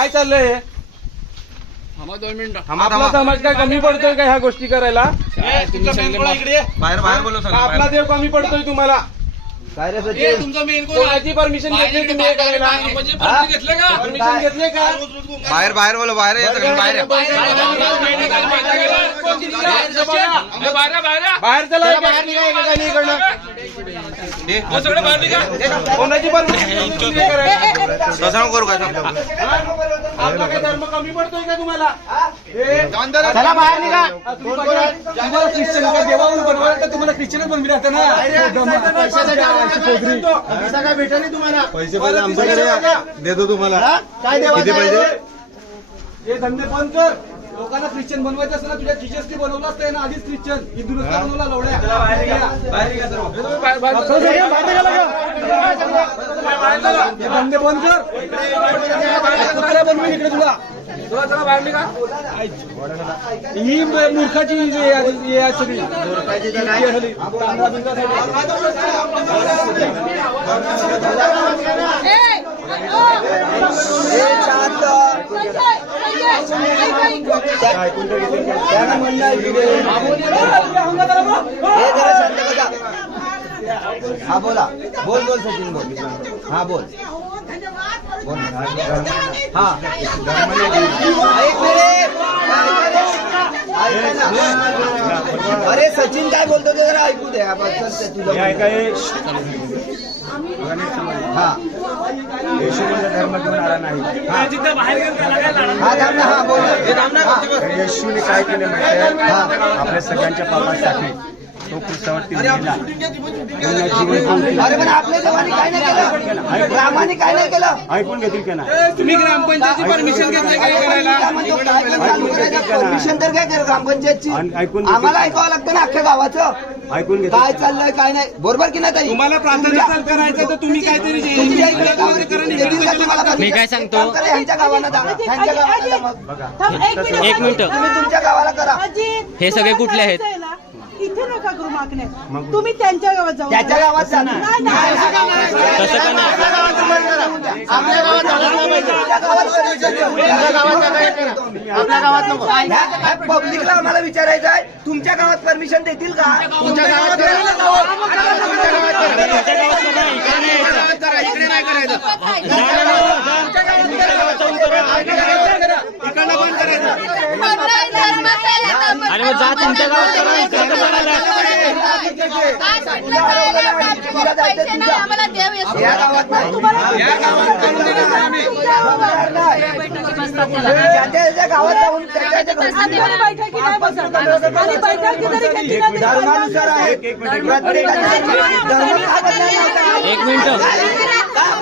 काय चाललंय? हे? आपला समाज काय कमी पडतोय का ह्या गोष्टी करायला? बाहेर बाहेर आपला देव कमी पडतोय तुम्हाला. काय रे सचिन? कोणाची परमिशन घेतली तुम्ही हे? करायला परमिशन घेतले का? बाहेर बाहेर बोलव बाहेर या सगळे बाहेर या. बाहेर चला बाहेर निघा एकेकाने इकडनं. कोणाची परमिशन तुम्ही हे करायला करू आपला काय धर्म कमी पडतोय का तुम्हाला? हे? चला बाहेर निघा. तुम्हाला ख्रिश्चन का देवाहून बनवायला तर तुम्हाला ख्रिश्चनच बनविले असते ना. पैसा काय भेटा नाही तुम्हाला. पैसे पैसे आमच्याकडे. देतो तुम्हाला. काय किती पाहिजे हे धंदे बंद कर? लोकांना ख्रिश्चन बनवायचं असतं ना तुझ्या जीजसने बनवलं असतं ना आधीच ख्रिश्चन. हिंदू नसता बनवला लवड्या हे धंदे बंद कर? बनवीन इकडे तुला. ही मूर्खाची हे आहे- हे आहे सगळी तांदळा बिंदळासाठी. त्यानं म्हणणं आहे की हे- हे जरा शांत बसा. हा बोला बोल बोल सचिन बोल हा बोल बोल हा ऐक रे. ऐक ना. अरे सचिन काय बोलतो ते जरा ऐकू दे. हा धर्म घेऊन आला नाही. हा. थांब ना हा बोल. हा. येशूने काय केले माहिती? आपल्या सगळ्यांच्या पापासाठी. तो क्रिस्तावरती मेला. त्यांना जीवन दान अरे पण आपल्या देवाने काय नाही केलं रामाने काय नाही केलं केलं. ऐकून घेतील का नाही तुम्ही ग्रामपंचायतची परमिशन घेतली काय करायला? परमिशन तर काय कर ग्रामपंचायतची ऐकून आम्हाला? ऐकावं लागतं ना अख्ख्या गावाचं ऐकून काय? चाललंय काय नाही बरोबर की नाही ताई तुम्हाला प्रार्थना जर करायचं तर तुम्ही काहीतरी मी काय सांगतो? ह्यांच्या गावाला एक मिनिट तुम्ही तुमच्या गावाला करा हे सगळे कुठले आहेत? इथे नका करू मागण्या तुम्ही त्यांच्या गावात जाऊ त्याच्या गावात जा ना नाही, नाही, नाही. तसं का नाही आपल्या गावात झालं नाही पाहिजे. तुमच्या गावात permission घेऊ. आपल्या गावात नको ह्या पब्लिकला आम्हाला विचारायचं आहे तुमच्या गावात परमिशन देतील का तुमच्या गावात जा तुमच्या गावात करा, इकडे कशाला आलात? या गावात नाही ज्याच्या ज्याच्या गावात जाऊन त्याच्या त्याच्या आम्ही गावात बैठकी नाही बसत आणि बैठकी जरी घेतली ना तरी धर्मानुसार आहे प्रत्येकाच्या धर्म का बदलायला लावता? एक मिनिट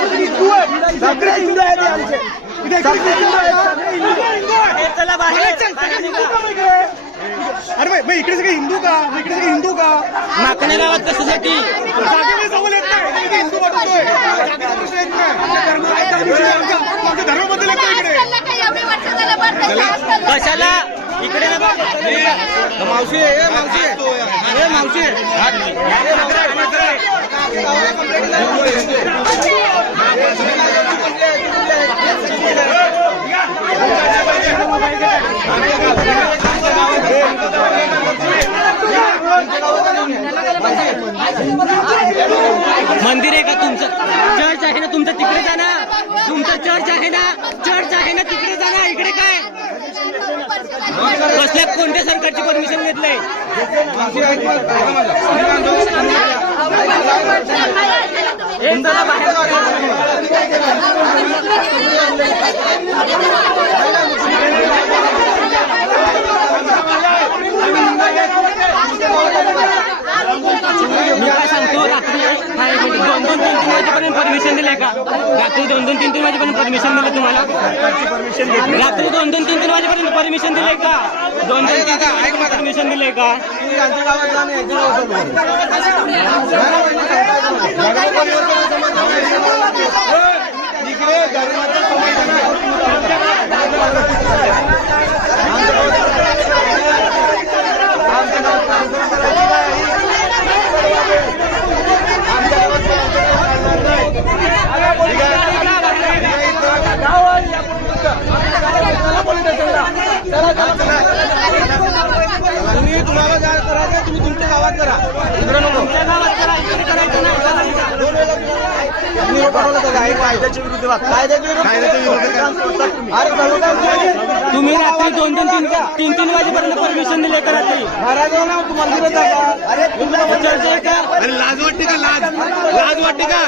सगळे हिंदू आहेत आमचे सगळे हिंदू आहेत, अरे भाई इकडे सगळे हिंदू का इकडे सगळे हिंदू का माकणे गावात कशासाठी येत नाही हिंदू वाटतोय धर्माबद्दल येतो इकडे कशाला? इकडे नाही मावशी ए मावशी ए मावशी मंदिर आहे का तुमचं? चर्च आहे ना तुमचं तिकडे जा ना तुमचं चर्च आहे ना चर्च आहे ना तिकडे जा ना इकडे कसल्या कोणत्या सरकारची परमिशन घेतलंय मावशी ऐक बघ. ऐका माझं. ए, चला बाहेर. मी काय सांगतो? रात्री दोन दोन तीन तीन वाजेपर्यंत परमिशन दिले का? रात्री दोन दोन तीन तीन वाजेपर्यंत परमिशन दिलं तुम्हाला? रात्री दोन दोन तीन तीन वाजेपर्यंत परमिशन दिले का? दोन दोन तीन तीन वाजेपर्यंत परमिशन दिले का यांच्या गावात जा आणि यांच्या गावात जा. इकडे धर्माचा समाज तुम्ही तुम्हाला काय करायचं तुम्ही तुमच्या गावात करा इकडे नको तुमच्या गावात करा, इकडे करायचं नाही चला, चला. दोन वेळेला तुम्ही हे बनवलं का? हे कायद्याच्या विरुद्ध वाद. कायद्याच्या विरुद्ध अरे कळवलं तुम्ही. रात्री दोन दोन तीन तीन तीन वाजेपर्यंत परमिशन दिले का रात्री? महाराज हो ना? अरे तुला चर्चा आहे का? अरे लाज वाटते का? लाज लाज वाटते का?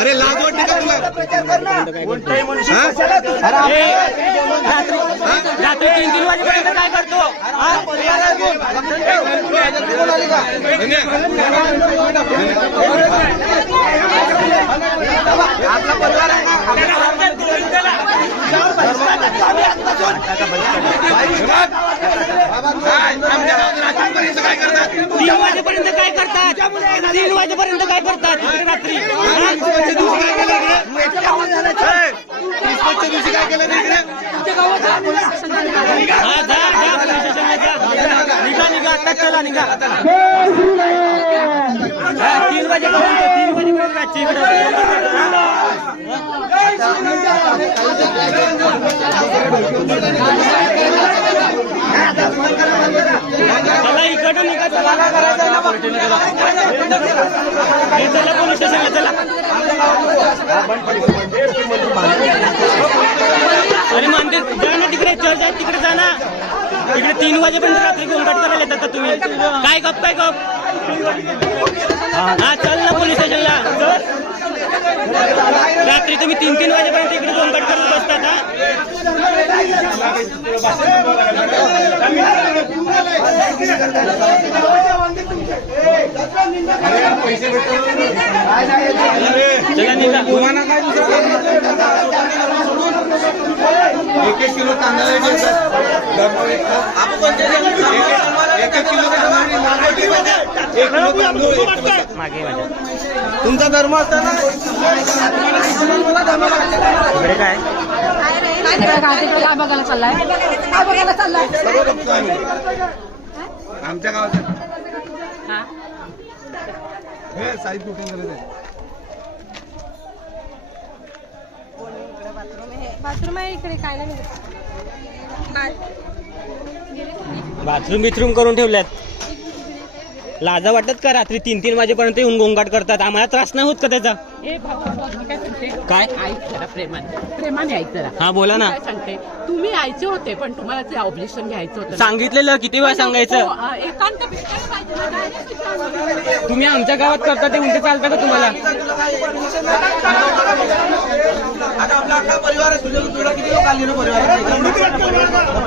अरे लाज वाटते का तुला? ए, रात्री रात्री तीन तीन वाजेपर्यंत काय करतो? हा? तीन वाजेपर्यंत काय करतात? तीन वाजेपर्यंत काय करतात? रात्री. हा? क्रिसमसच्या दिवशी काय केलं इकडे हा, जा, जा, पोलीस स्टेशनला जा. निघा निघा आता चला निघा. हा, तीन वाजेपर्यंत तीन वाजेपर्यंत रात्री इकडे. चला इकडं निघा चला. हे चला पोलीस स्टेशनला चला. अरे मंदिर जा ना तिकडे चर्च आहे तिकडे जा ना. इकडे तीन वाजेपर्यंत रात्री गोंगाट करायला येतात का तुम्ही? काय गप काय गप? हा चल ना पोलीस स्टेशनला. चल रात्री तुम्ही तीन तीन वाजेपर्यंत इकडे गोंगाट करत चला निघा. एक एक किलो तांदळा. एक एक किलो एक किलो तांदूळ एक किलो मागे माझ्या. तुमचा धर्म असताना इकडे काय? काय बघायला चाललाय काय बघायला चाललाय सर्व बघतो आम्ही आमच्या गावात हे बाथरूम आहे इकडे काय नाही बाथरूम बिथरूम करून ठेवल्यात. लाजा वाटत का रात्री तीन तीन वाजेपर्यंत येऊन गोंगाट करतात? आम्हाला त्रास नाही होत का त्याचा? काय? ऐक जरा प्रेमाने. प्रेमाने ऐक जरा. हा बोला ना. मी काय सांगते? तुम्ही यायचे होते पण तुम्हाला ते ऑब्जेक्शन घ्यायचं होतं ना. सांगितलेलं किती वेळा हो, सांगायचं? अ, एकांत भेटायला पाहिजे ना, direct तिथे तुम्ही आमच्या गावात करता ते उलटे चालतं का तुम्हाला? आता आपला अख्खा परिवार आहे तुझ्या तुला किती लोक आली ना परिवार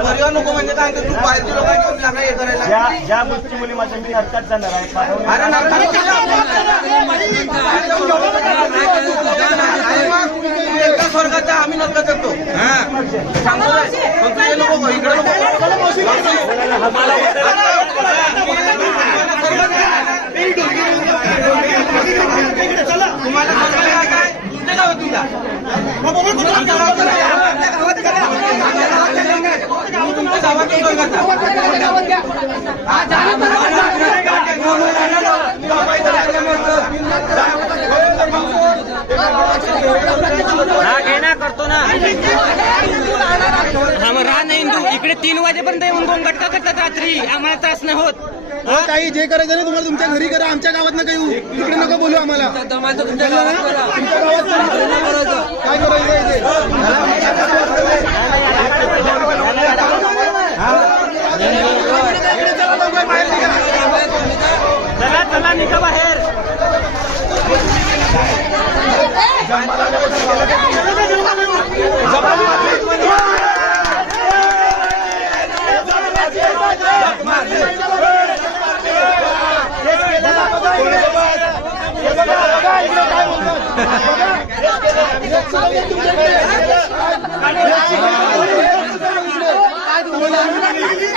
परिवार नको म्हणजे काय तर तू बाहेरचे लोक घेऊन लागला हे करायला ज्या ज्या गोष्टी मुली माझ्या मी नरकात जाणार आहोत पाठवणे अरे नरकात एका स्वर्गाचा आम्ही नरकात करतो सांगतो नको इकडे तुम्हाला काय तुमच्या गावात गावात तुमच्या गावात स्वर्गाचा. हा घे ना करतो ना. हा मग राह नाही हिंदू इकडे तीन वाजेपर्यंत येऊन गोंगाट का करतात रात्री. आम्हाला त्रास नाही होत. हो ताई जे करायचं ना तुम्हाला तुमच्या घरी करा. आमच्या गावात नका येऊ. तिकडे नका बोलू आम्हाला. तुमच्या गावात. काय करायचं इथे?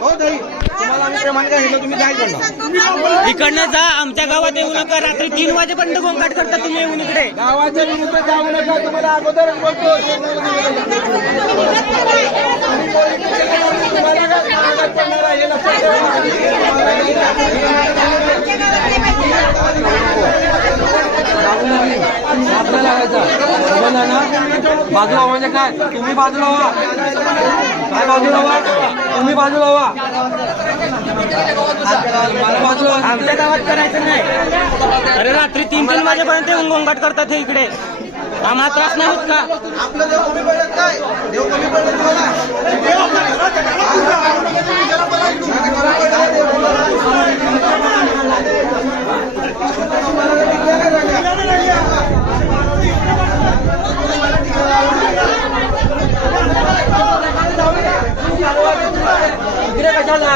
हो ताई. तुम्हाला आम्ही क्रमांक सांगितलं तुम्ही काय करणार इकडनं जा आमच्या गावात येऊ नका. रात्री तीन वाजेपर्यंत गोंगाट करता तुम्ही येऊन इकडे. गावाच्या नका तुम्हाला अगोदर बोलतो. तुम्हाला काय आहे हे लक्षात बाजूला हो म्हणजे काय? तुम्ही बाजूला व्हा काय बाजूला व्हा तुम्ही बाजूला व्हा मला बाजूला आमच्या गावात करायचं नाही. अरे रात्री तीन तीन वाजेपर्यंत येऊन गोंगाट करतात हे इकडे. आम्हाला त्रास नाही होत का? आपलं देव कमी पडलं काय देव कमी तुम्हाला इकडे कशाला?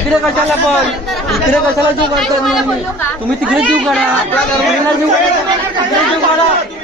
इकडे कशाला पण? इकडे कशाला जीव काढता तुम्ही तिकडे जीव काढा. जीव तिकडे जीव काढा.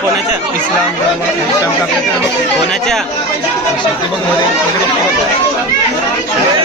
कोणाच्या? इस्लाम धर्म इस्लाम टाकल्याचे लोक कोणाच्या शेतीमध्ये वगैरे बघतो. ए,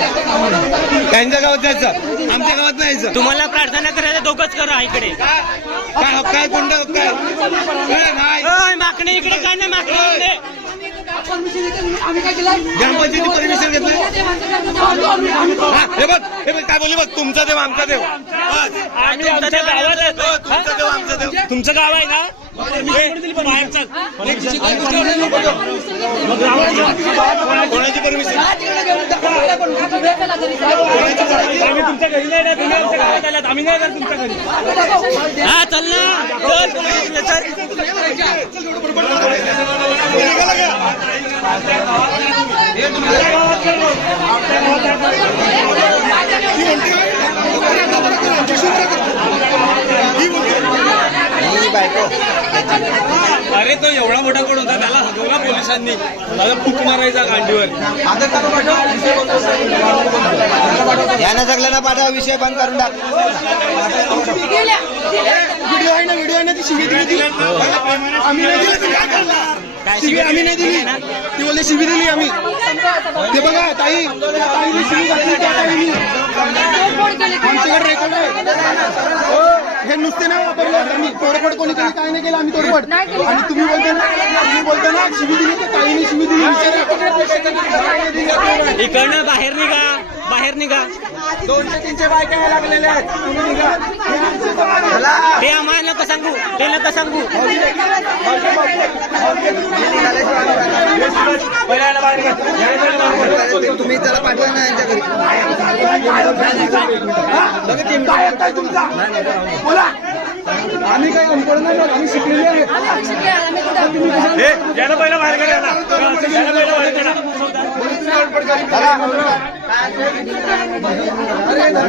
त्यांच्या गावात जायचं. आमच्या गावात नाही यायचं. तुम्हाला प्रार्थना करायला दोघंच करा इकडे. काय हक्क आहे कोणता हक्क आहे? ए, नाही. ओय, माकणे इकडे काय नाही माकणे इकडे? ग्रामपंचायती परमिशन घेतलं? हा, हे बघ हे बघ काय बोलली बघ तुमचा देव आमचा देव. बस. आम्ही आमच्या गावात आहे. हो, तुमचा देव आमचा देव. तुमचं गाव आहे ना? कोणाची परमिशन आम्ही तुमच्या घरी नाही ना, तुम्ही आमच्या गावात आलात. आम्ही नाही जात तुमच्या घरी. हा चल ना. चल. पोलीस सर अरे तो एवढा मोठा कोण होता? त्याला हगवला पोलिसांनी. त्याला फूक मारायचा गांडीवर. यानं सगळ्यांना पाठवा विषय बंद करून टाक. व्हिडिओ आहे ना व्हिडिओ आहे ना ती शिवी दिली आम्ही नाही दिली तर काय करणार शिवी आम्ही नाही दिली? ती बोलते शिवी दिली आम्ही. ते बघा ताई त्या ताईने शिवी घातली त्या ताईने. आमच्याकडे रेकॉर्ड आहे. हे नुसते नाही वापरले. आम्ही तोडफोड कोणी केली? काय नाही केलं. आम्ही तोडफोड. आणि तुम्ही बोलता ना तुम्ही बोलता ना शिवी दिली तर काही नाही शिवी दिली. विचारा. इकडनं बाहेर निघा. बाहेर निघा. दोनशे तीनशे बायका यायला लागलेल्या आहेत. तुम्ही निघा. ते आम्हाला नका सांगू. ते नका सांगू. तुम्ही त्याला पाठवा ना यांच्या घरी. काय आहे काय तुमचा? बोला. आम्ही काही अनपड नाही आहोत, आम्ही शिकलेले आहेत अरे धंदे बंद कर बाबा. लवकर बरं चालू करशील त्याला हे नाही ना.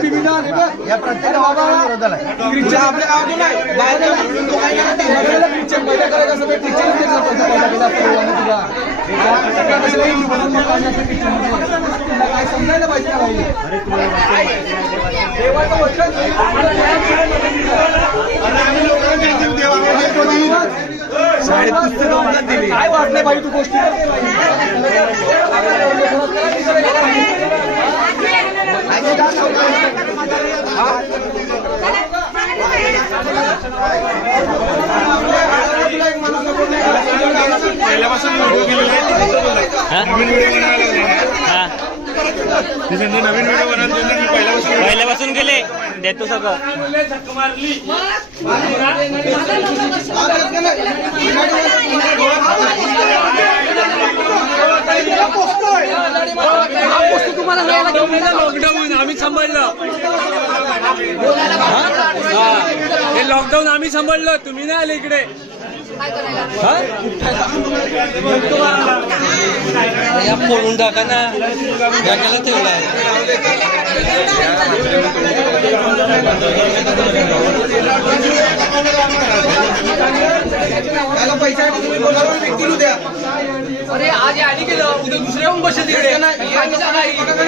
TV ला आले या प्रत्येक गावाला विरोधाला आपल्या नाही बाहेर ख्रिश्चन, करायचं असं कशाला हिंदू बनवून मग काय असं ख्रिश्चनमध्ये? तुला काय समजायला पाहिजे ना भाई? देवाचं वचन शाळेत पुस्तकं उघडत दिली. पाहिजे तू गोष्टी पहिल्यापासून व्हिडिओ केलेला आहे तिथे बोलला. नवीन व्हिडिओ पहिल्यापासून गेले. देतो सगळं. लॉकडाऊन आम्ही सांभाळलं. हे? लॉकडाऊन आम्ही सांभाळलं. तुम्ही नाही आले इकडे. या फोडून टाका ना ठेवला त्याला द्या अरे आज उद्या दुसऱ्या बसेल तिकडे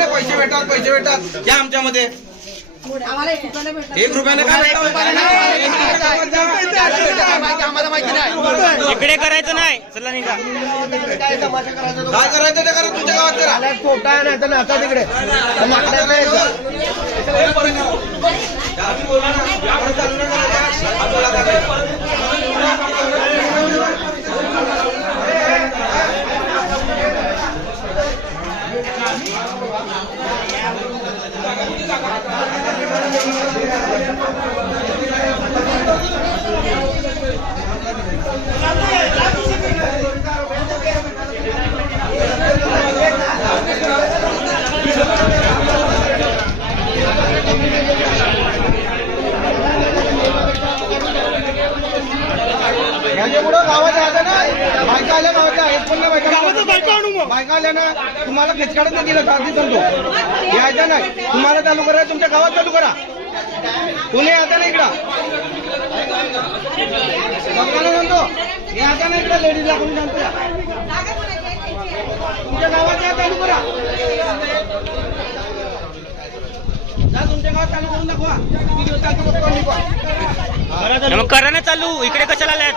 पैसे भेटतात पैसे भेटतात. या आमच्यामध्ये. एक रुपयाने काय आम्हाला माहिती नाही. इकडे करायचं नाही. चला निघा. काय करायचं ते करा तुमच्या गावात करा. आहे नाही तर नाचा तिकडे याच्यामुळं गावाच्या आता ना बायका आल्या गावाच्या आहेत पण नाही बायका बायका आणू बायका आल्या ना तुम्हाला खेचकाडत नाही दिलं सांगतो यायचं नाही. तुम्हाला चालू करा तुमच्या गावात चालू करा. पुणे आता ना इकडं? सांगतो. हे आता ना इकडं लेडीजला कोणी सांगतो. तुमच्या गावात या चालू करा जा तुमच्या गावात चालू करून दाखवा. किती दिवस चालू करतो आम्ही पण. मग करा ना चालू इकडे कशाला आल्यात?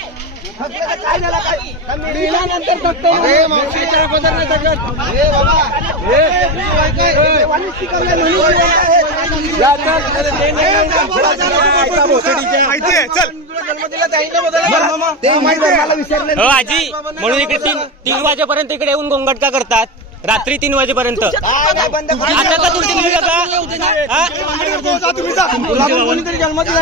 मावशीच्या अगोदर नाही हो आजी म्हणून इकडे तीन तीन वाजेपर्यंत इकडे येऊन गोंगट का करतात. रात्री तीन वाजेपर्यंत काय बंद करू? आता का तुमची मुलगी का हा? तुम्ही जा तुला पण कोणीतरी जन्म दिला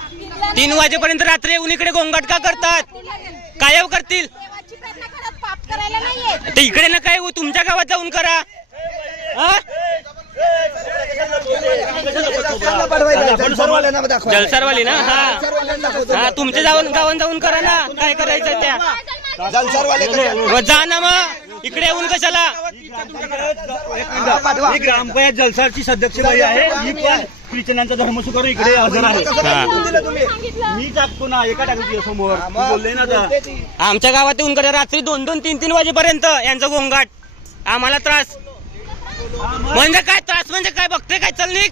तीन वाजेपर्यंत रात्री येऊन इकडे गोंगाट का करतात काय करतील देवाची प्रार्थना करत पाप करायला नाहीये ते इकडे ना काय तुमच्या गावात जाऊन करा हा? जलसारवाली ना हा हा तुमच्या जाऊन गावात जाऊन करा ना काय करायचं त्या जा ना मग इकडे येऊन कशाला ही ग्रामपंचायत जलसारची सदस्य बाई आहे ही ख्रिश्चनांचा धर्म स्वीकारून इकडे हजर आहे. मी टाकतो ना एका टाकतो समोर. बोलले ना आता. आमच्या गावात येऊन करा रात्री दोन दोन तीन तीन वाजेपर्यंत यांचा गोंगाट. आम्हाला त्रास. म्हणजे काय त्रास? म्हणजे काय? बघते काय? चल निघ.